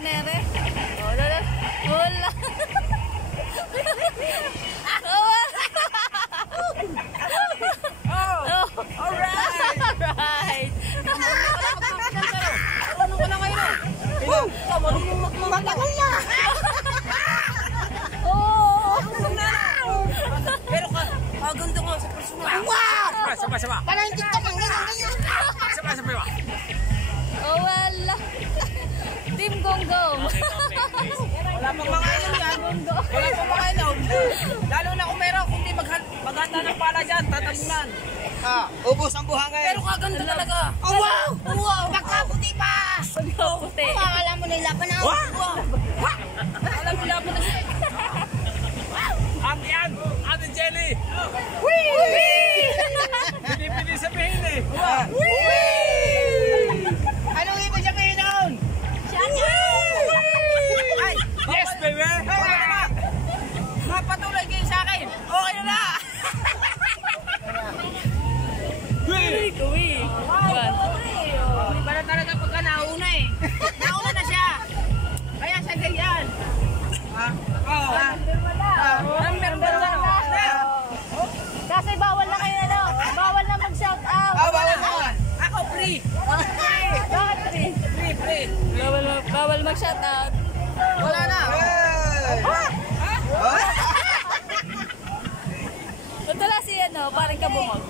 Punere. Wala. Wala. Alright. Ano ka na ngayon? Matagal na. Pero kaganda ko sa personal. Wow! Sama. Parang hindi ka lang ganyan. Sama. Oh, wala. Team Gonggong. Wala pang mga inom yan. Wala pang mga inom. Lalo na kung meron, kundi maghanda ng pala dyan, tatabunan. Ubos ang buhangin. Pero kaganda talaga. Oh, wow! Wow! Nagkaputi pa! Pagkaputi. Alam mo nila pa na. Wow! Alam mo nila pa na. Ang yan! Ate Jelly! Wee! Pili sabihin eh! Anong ibig sabihin noon? Ay! Yes, baby! Mapatuloy kayo sa akin. Okay na! Uwi. Hindi ba na talaga pagka nauna eh. Nauna na siya. Kaya siya ganyan. Number wala. Kasi bawal na kayo bawal na mag-shout out. Bawal na. Ako free. Bakit free? Free. Bawal mag-shout out. Wala na. Ito lang si parang kabungog.